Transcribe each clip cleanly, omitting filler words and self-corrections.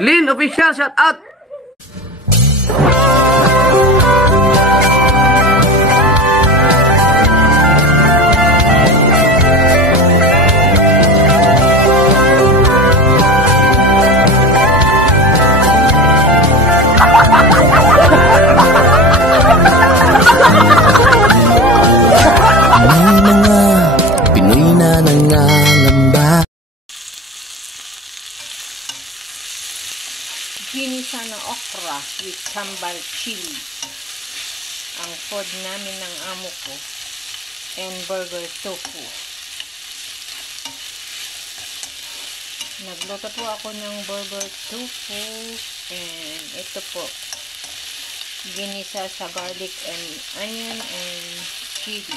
Lynn Official, shout out! Pinoy na nangangamba. Ginisa na okra with sambal chili. Ang food namin ng amo ko. And burger tofu. Nagluto po ako ng burger tofu. And ito po. Ginisa sa garlic and onion and chili.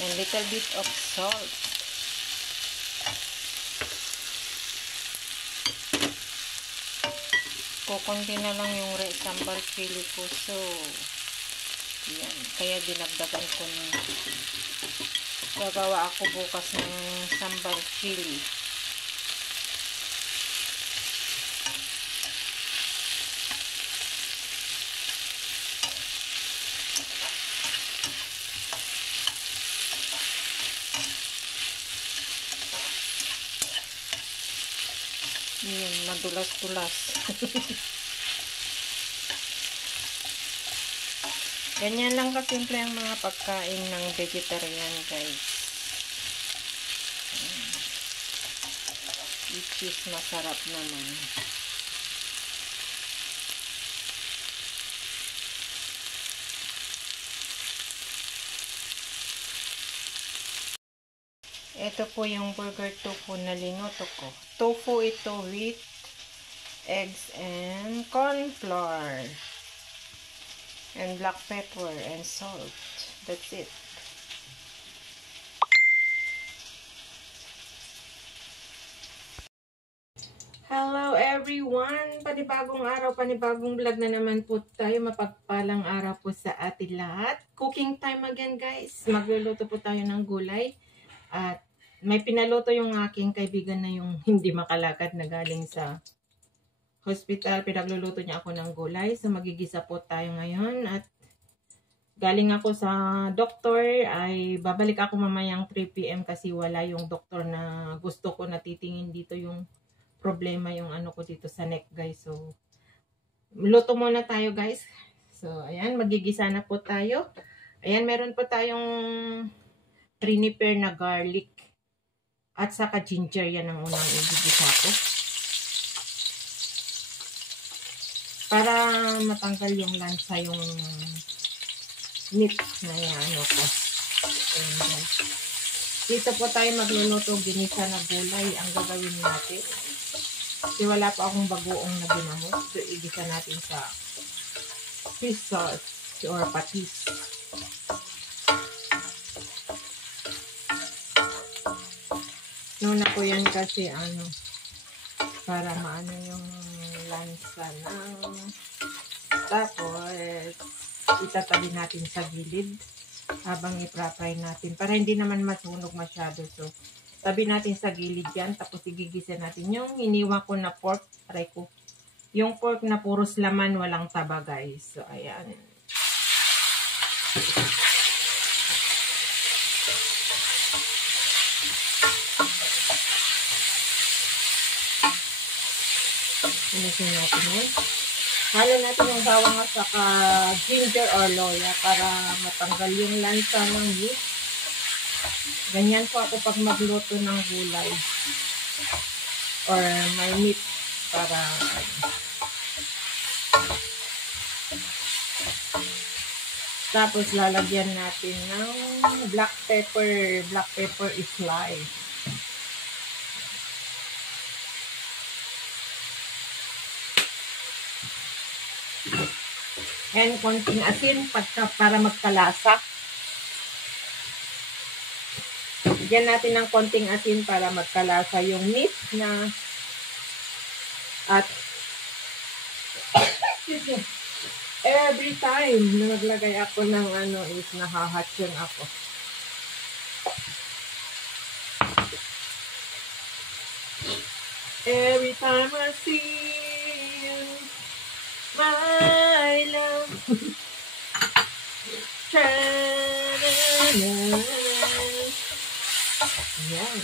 And little bit of salt. Kukunti na lang yung sambal chili ko. So, yan. Kaya dinagdagan ko ng gagawa ako bukas ng sambal chili. Yun, madulas-dulas. Ganyan lang kasimple ang mga pagkain ng vegetarian, guys. Which is masarap naman. Ito po yung burger tofu na linuto ko. Tofu ito with eggs and corn flour. And black pepper and salt. That's it. Hello everyone! Panibagong araw, panibagong vlog na naman po tayo. Mapagpalang araw po sa atin lahat. Cooking time again, guys. Magluluto po tayo ng gulay. At may pinaluto yung aking kaibigan na yung hindi makalakad na galing sa hospital. Pinagluluto niya ako ng gulay. So magigisa po tayo ngayon. At galing ako sa doktor. Ay babalik ako mamayang 3 PM kasi wala yung doktor na gusto ko natitingin dito yung problema yung ano ko dito sa neck, guys. So luto muna tayo, guys. So ayan, magigisa na po tayo. Ayan, meron po tayong prepare na garlic at saka ginger. Yan ang unang igigisa ko para matanggal yung lansa yung meat na ano ko. Ayan. Dito po tayo magluluto ginisa na gulay. Ang gagawin natin kasi wala pa akong bagoong na ginamot. So igisa natin sa fish sauce or patis. Nuna ko yan kasi ano, para maano yung lansa ng, tapos itatabi natin sa gilid habang i-fry natin para hindi naman masunog masyado. So tabi natin sa gilid yan, tapos igigisa natin yung iniwa ko na pork. Try ko yung pork na puros laman, walang taba, guys. So ayan. Inisin natin yun. Halo natin yung bawang at saka ginger or loya para matanggal yung lansa ng meat. Ganyan po ako pag magluto ng gulay or may meat para tapos lalagyan natin ng black pepper slice. And konting asin para magkalasa. Bigyan natin ng konting asin para magkalasa yung meat na at every time na naglagay ako ng ano is nahahatyon ako. Every time I see my love. Yan.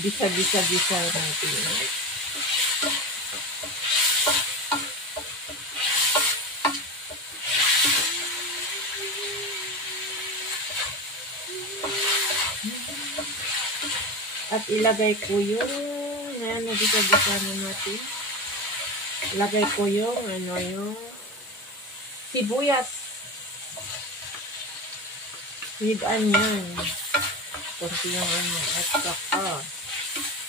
Bisa natin. At ilagay ko yung bisa na natin. Ilagay ko yung yung sibuyas. With onion. Kunti yung at saka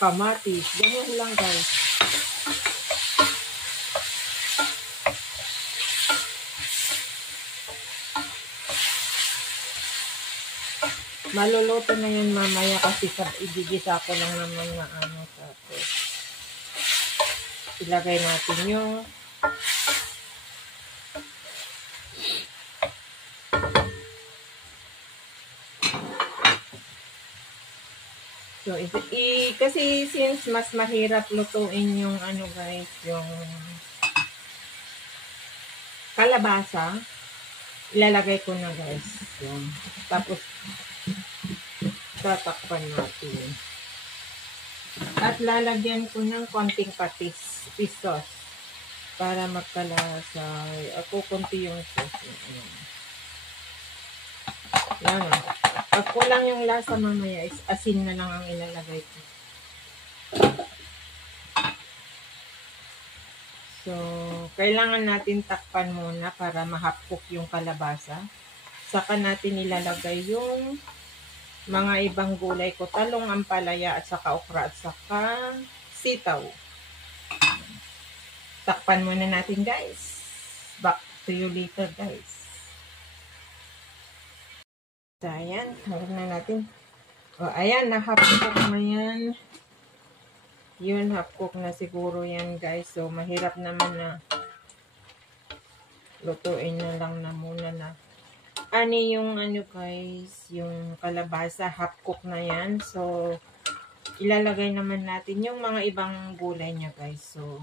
kamatis. Ganyan lang guys. Maluluto na yan mamaya kasi igigisa ko lang naman na tapos ilagay natin yung so kasi since mas mahirap lutuin yung guys, yung kalabasa, ilalagay ko na guys yung tapos tatakpan natin. At lalagyan ko ng konting patis, sauce para magkalasa. Ako konti yung sauce. Yan. Pag kulang yung lasa mamaya is asin na lang ang ilalagay ko. So, kailangan natin takpan muna para mahapok yung kalabasa. Saka natin ilalagay yung mga ibang gulay ko, talong, ampalaya, at saka okra, at saka sitaw. Takpan muna natin guys. Back to you later guys. So, ayan. Harap na natin. O, ayan. Nahapkok na yan. Yun, hapkok na siguro yan guys. So, mahirap naman na lutuin na lang na muna na yung guys, yung kalabasa, half cook na yan. So, ilalagay naman natin yung mga ibang gulay niya guys. So,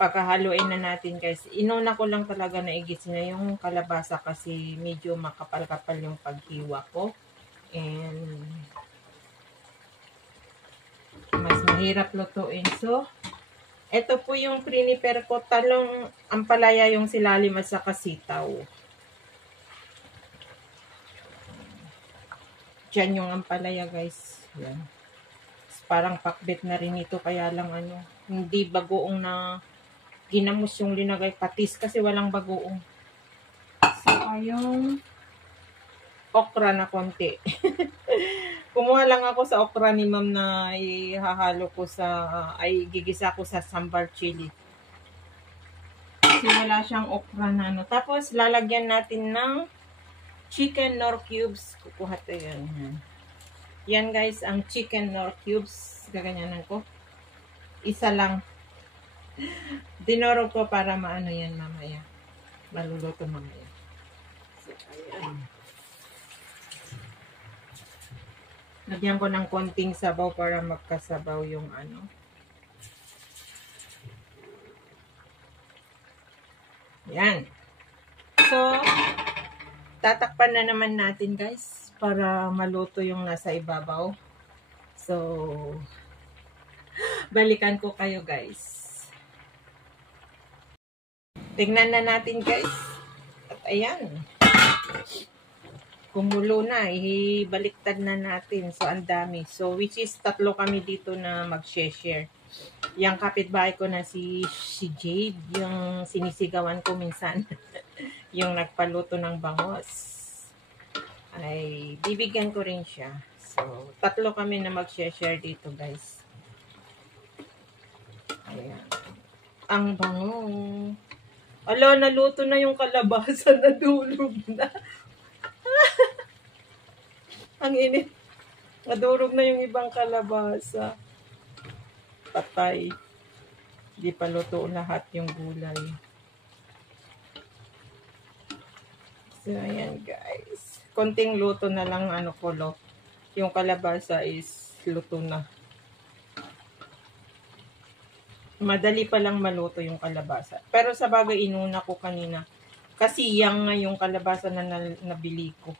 pagkahaluin na natin guys. Inuna ko lang talaga na igis na yung kalabasa kasi medyo makapal-kapal yung paghiwa ko. And, mas mahirap lutuin. So, ito po yung prepare ko. Talong, ampalaya yung silalim at saka sitaw. Diyan yung ampalaya guys. Yan. Parang pakbet na rin ito. Kaya lang hindi bagoong na ginamos yung linagay patis kasi walang bagoong. So, yung okra na konti. Kumuha lang ako sa okra ni ma'am na ihahalo ko gigisa ko sa sambar chili. Kasi wala siyang okra na Tapos, lalagyan natin ng chicken nor cubes. Kukuha ito yan. Yan guys, ang chicken nor cubes. Gaganyanan ko. Isa lang. Dinoro ko para maano yan mamaya. Maluluto mamaya. So, ayan. Lagyan ko ng konting sabaw para magkasabaw yung Yan. So, tatakpan na naman natin guys para maluto yung nasa ibabaw. So, balikan ko kayo guys. Tingnan na natin guys. At ayan. Kumulo na. Ibaliktad na natin. So, ang dami. So, which is tatlo kami dito na mag-share. Yung kapitbahay ko na si Jade. Yung sinisigawan ko minsan. Yung nagpaluto ng bangos. Ay, bibigyan ko rin siya. So, tatlo kami na mag-share dito guys. Ayan. Ang bango. Ala, naluto na yung kalabasa. Nadulog na. Ang init. Nadurog na yung ibang kalabasa. Patay. Di pa luto lahat yung gulay. So, ayan guys. Konting luto na lang kulo. Yung kalabasa is luto na. madali pa lang maluto yung kalabasa. Pero sa bagay, inuna ko kanina. Kasi yang nga yung kalabasa na nabili ko.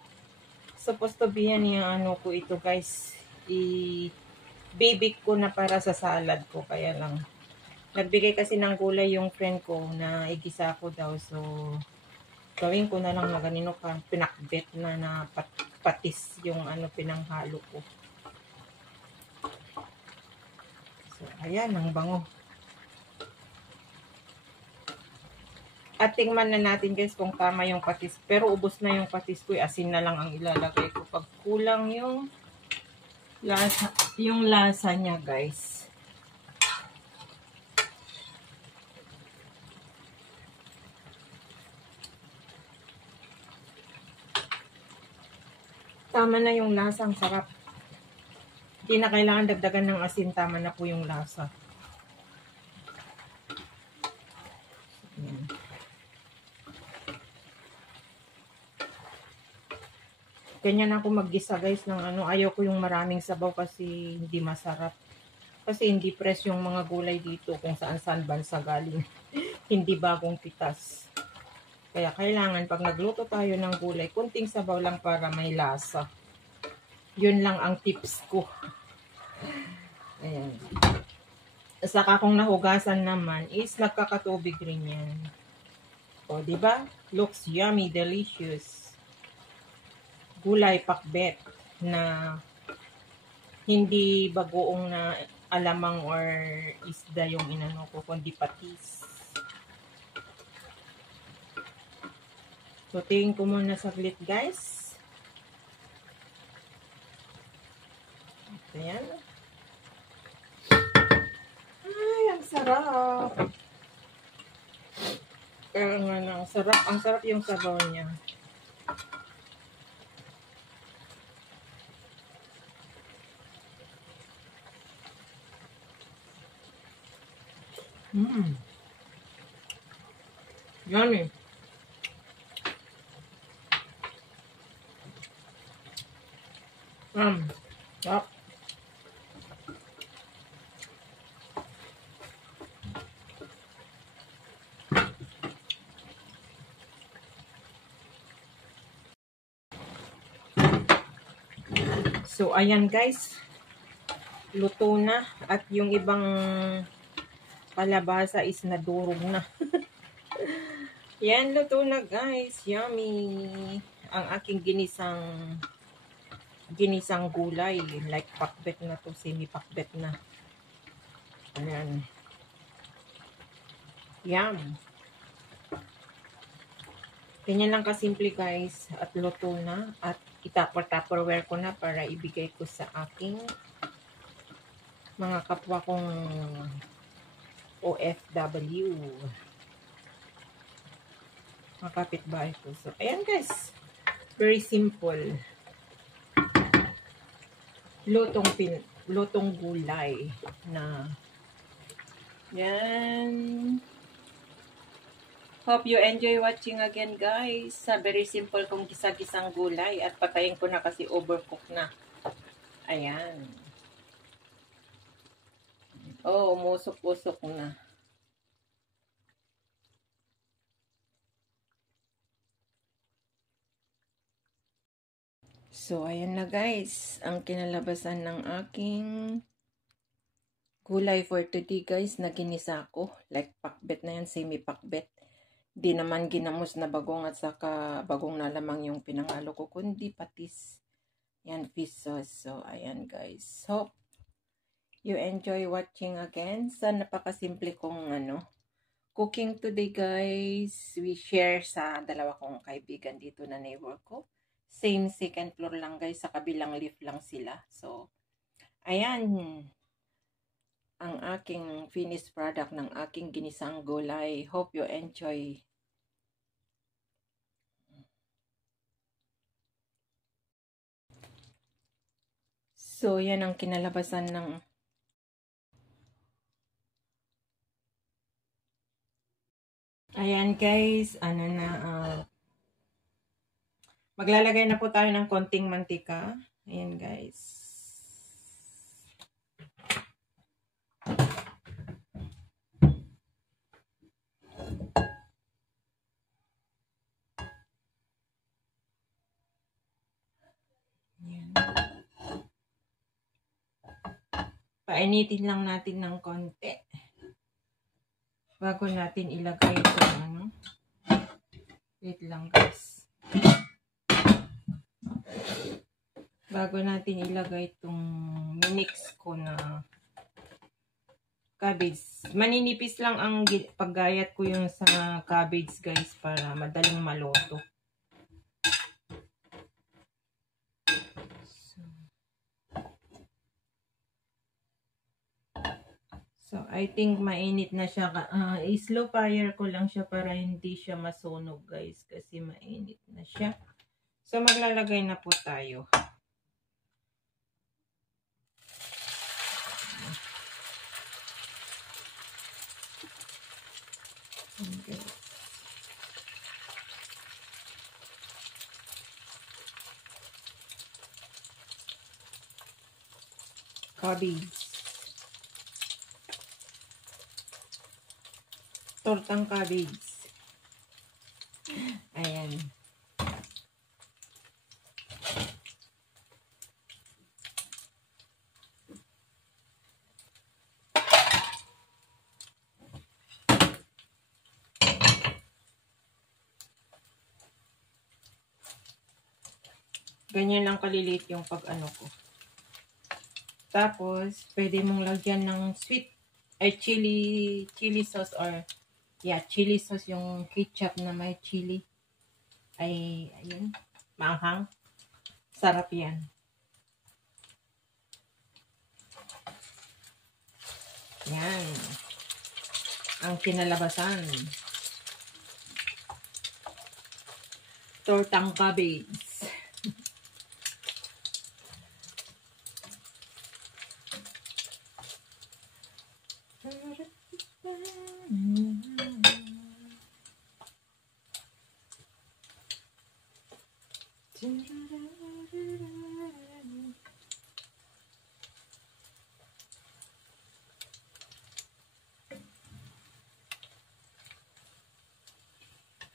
Supposed to be yan yung ano ko ito guys. I-bake ko na para sa salad ko. Kaya lang. Nagbigay kasi ng gulay yung friend ko na igisa ko daw. So, gawin ko na lang na ganino pa. Pinakbet na patis yung ano pinanghalo ko. So, ayan. Ang bango. At tingnan na natin guys kung tama yung patis. Pero ubos na yung patis ko. Asin na lang ang ilalagay ko. Pag kulang yung lasa niya guys. Tama na yung lasa. Ang sarap. Hindi na kailangan dagdagan ng asin. Tama na po yung lasa. Ayan. Ganyan ako maggisa guys ng ano. Ayaw ko yung maraming sabaw kasi hindi masarap. Kasi hindi fresh yung mga gulay dito kung saan bansa galing. Hindi bagong pitas. Kaya kailangan pag nagluto tayo ng gulay, kunting sabaw lang para may lasa. Yun lang ang tips ko. Ayan. Saka kung nahugasan naman is nagkakatubig rin yan. O, diba? Looks yummy, delicious. Gulay pakbet na hindi bagoong na alamang or isda yung inano ko, kundi patis. So, tingin ko muna saglit guys. Ayan. Ay, ang sarap. Kaya nga na, ang sarap yung sabaw niya. Yummy. Yep. So, ayan guys. Luto na. At yung ibang kalabasa is nadurog na. Yan, luto na guys. Yummy. Ang aking ginisang gulay. Like pakbet na to. Semi-pakbet na. Ayan. Yum. Ganyan lang kasimple guys. At luto na. At itapper-tupperware ko na para ibigay ko sa aking mga kapwa kong OFW. Mga kapitbahay ko. So, ayan guys. Very simple. Lutong gulay na yan. Hope you enjoy watching again guys. Sa very simple kong gisa-gisang gulay. At patayin ko na kasi overcook na. Ayan. Oh, umusok-usok na. So, ayan na guys. Ang kinalabasan ng aking gulay for today guys na ginisa ko. Like pakbet na yan, semi-pakbet. Di naman ginamos na bagong at saka bagong na lamang yung pinangalo ko, kundi patis. Yan, fish sauce. So, ayan guys. Hope you enjoy watching again. Sa napakasimple kong cooking today guys. We share sa dalawa kong kaibigan dito na neighbor ko. Same second floor lang guys. Sa kabilang lift lang sila. So, ayan. Ang aking finished product ng aking ginisang gulay. Hope you enjoy. So, yan ang kinalabasan ng ayan guys. Maglalagay na po tayo ng konting mantika. Ayan guys. Painitin lang natin ng konti. Bago natin ilagay itong ano. Wait lang guys. Bago natin ilagay itong minix ko na cabbage. Maninipis lang ang paggayat ko yung sa cabbage guys para madaling maluto. So, I think mainit na siya. Slow fire ko lang siya para hindi siya masunog guys. Kasi mainit na siya. So, maglalagay na po tayo. Okay. Cabbage. Tortang cabbage. Ayan. Ganyan lang kaliliit yung pag-ano ko. Tapos, pwede mong lagyan ng sweet, ay chili sauce or, yeah, chili sauce yung ketchup na may chili. Ay, ayun, maanghang. Sarap yan. Yan. Ang kinalabasan. Tortang cabbage.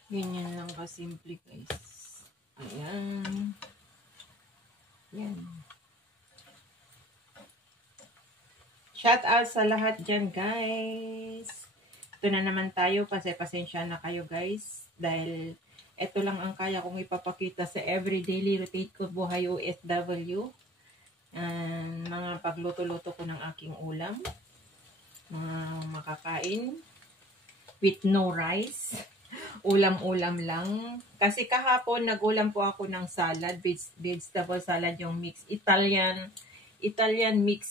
Ganyan lang kasimple guys. Ayan. Yan. Shout out sa lahat dyan guys. Ito na naman tayo. Pasensya na kayo guys. Dahil ito lang ang kaya kong ipapakita sa everyday rotate ko buhay OFW. Mga pagluto-luto ko ng aking ulam. Mga makakain. With no rice. Ulam-ulam lang. Kasi kahapon nag-ulam po ako ng salad, vegetable salad, yung mix Italian mix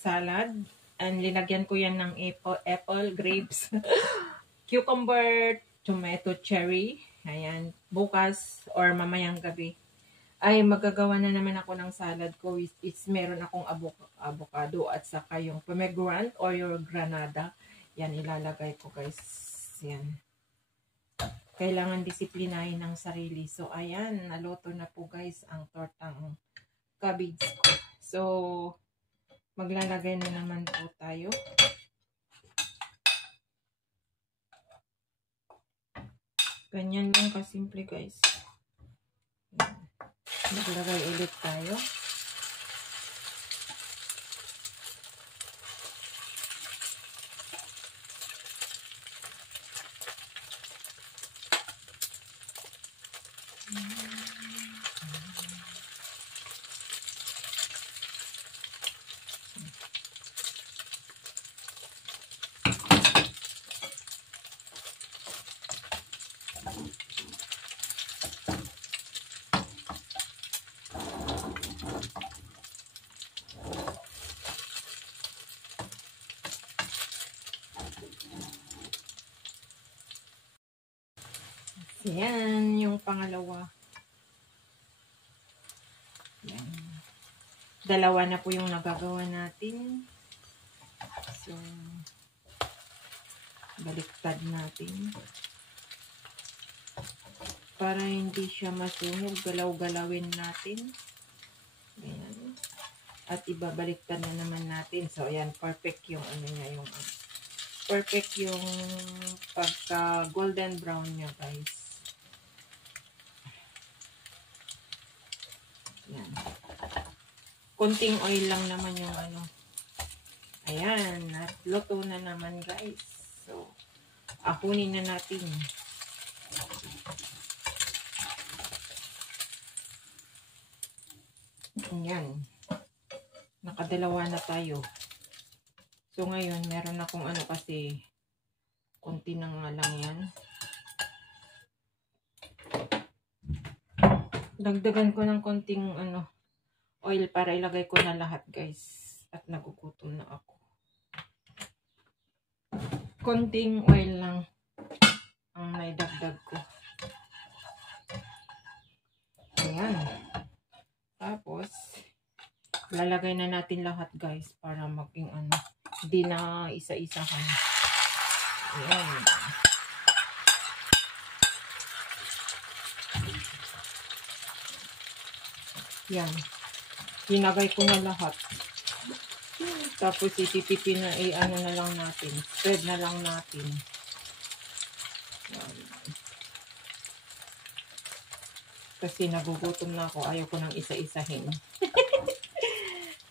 salad. And linagyan ko yan ng apple grapes, cucumber, tomato, cherry. Ayan, bukas or mamayang gabi ay magagawa na naman ako ng salad ko. Meron akong avocado at saka yung pomegranate or your granada. Yan ilalagay ko guys. Yan. Kailangan disiplinahin ng sarili. So, ayan. Naluto na po guys ang tortang cabbage ko. So, maglalagay na naman po tayo. Ganyan lang kasimple guys. Maglagay ulit tayo. Yan, yung pangalawa. Yan. Dalawa na po yung nagagawa natin. So, baliktad natin. Para hindi siya masunog, galaw-galawin natin. Ayan. At ibabaliktad na naman natin. So, ayan, perfect yung ano niya, yung perfect yung pagka golden brown niya, guys. Yan. Kunting oil lang naman yung ano. Ayan, luto na naman guys. So, akunin na natin. Ayan. Nakadalawa na tayo. So, ngayon, meron akong ano kasi, konti na nga lang yan. Dagdagan ko ng konting ano, oil para ilagay ko na lahat guys. At nagugutom na ako. Konting oil lang ang naidagdag ko. Ayan. Tapos, lalagay na natin lahat guys para maging ano, hindi na isa-isahan. Ayan. Yan. Hinagay ko na lahat. Tapos itipipin na, ano na lang natin. Spread na lang natin. Yan. Kasi nagugutom na ako. Ayaw ko nang isa-isahin.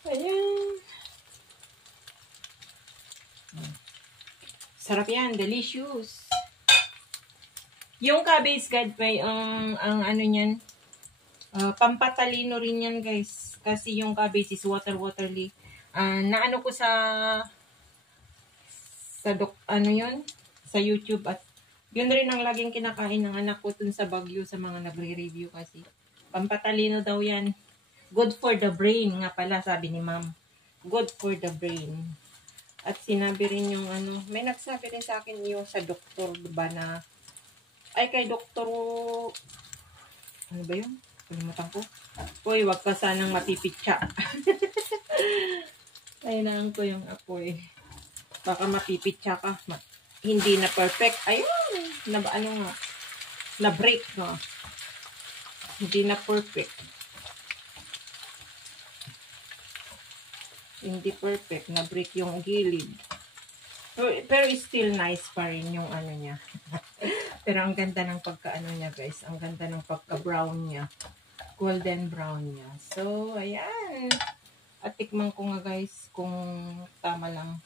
Ayan. Sarap yan. Delicious. Yung cabbage guys, may ang ano niyan, pampatalino rin yan guys. Kasi yung cabbage is waterly. Naano ko sa ano yun? Sa YouTube at yun rin ang laging kinakain ng anak ko dun sa Baguio sa mga nagre-review kasi. Pampatalino daw yan. Good for the brain nga pala sabi ni ma'am. Good for the brain. At sinabi rin yung ano, may nagsabi rin sa akin yung sa doktor ba na, ay kay doktor, ano ba yun? Kalimutan ko. Uy, wag ka sanang mapipitsa. Kailangan ko yung apoy. Baka mapipitsa ka. Hindi na perfect. Ayun. Ano nga. Na-break nga. Hindi na perfect. Hindi perfect. Na-break yung gilid. Pero still nice pa rin yung ano niya. Pero ang ganda ng pagka-ano niya guys. Ang ganda ng pagka-brown niya. Golden brown niya. So, ayan. At tikman ko nga guys kung tama lang.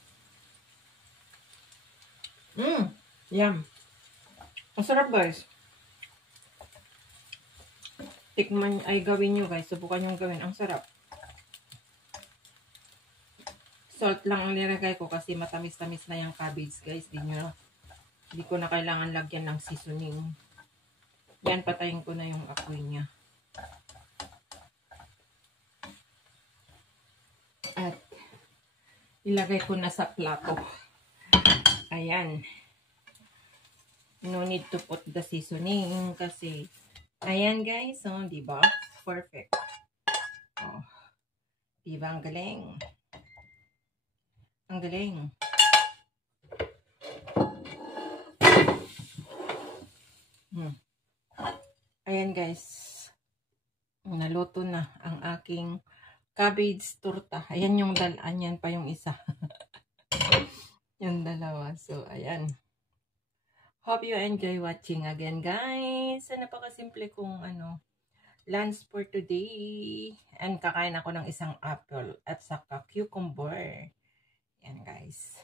Yum. Ang sarap guys. Tikman ay gawin nyo guys. Subukan nyo gawin. Ang sarap. Salt lang ang nilagay ko kasi matamis-tamis na yung cabbage guys. Hindi ko na kailangan lagyan ng seasoning. Yan, patayin ko na yung apoy niya. At ilagay ko na sa plato. Ayan. No need to put the seasoning kasi ayan guys, oh, diba? Perfect. Oh. Diba ang galing? Ang galing. Ayan guys. Naluto na ang aking cabbage torta. Ayan yung yan pa yung isa. Yung dalawa. So, ayan. Hope you enjoy watching again, guys. So, napakasimple kong lunch for today. And kakain ako ng isang apple at saka cucumber. Ayan, guys.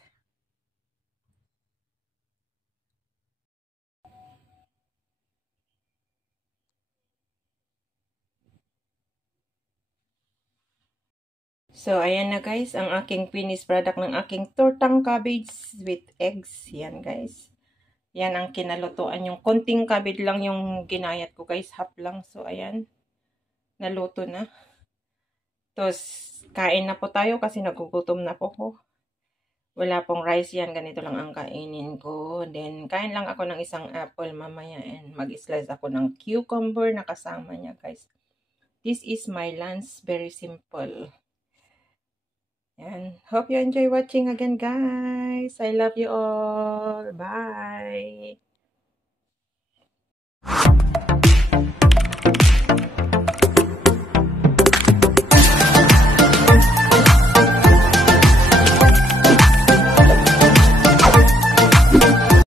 So, ayan na guys, ang aking finished product ng aking tortang cabbage with eggs. Yan guys. Yan ang kinalutuan. Yung konting cabbage lang yung ginayat ko guys. Half lang. So, ayan. Naluto na. Tapos, kain na po tayo kasi nagugutom na po ko. Wala pong rice yan. Ganito lang ang kainin ko. Then, kain lang ako ng isang apple mamaya. And mag-slice ako ng cucumber na kasama niya guys. This is my lunch. Very simple. And hope you enjoy watching again, guys. I love you all. Bye.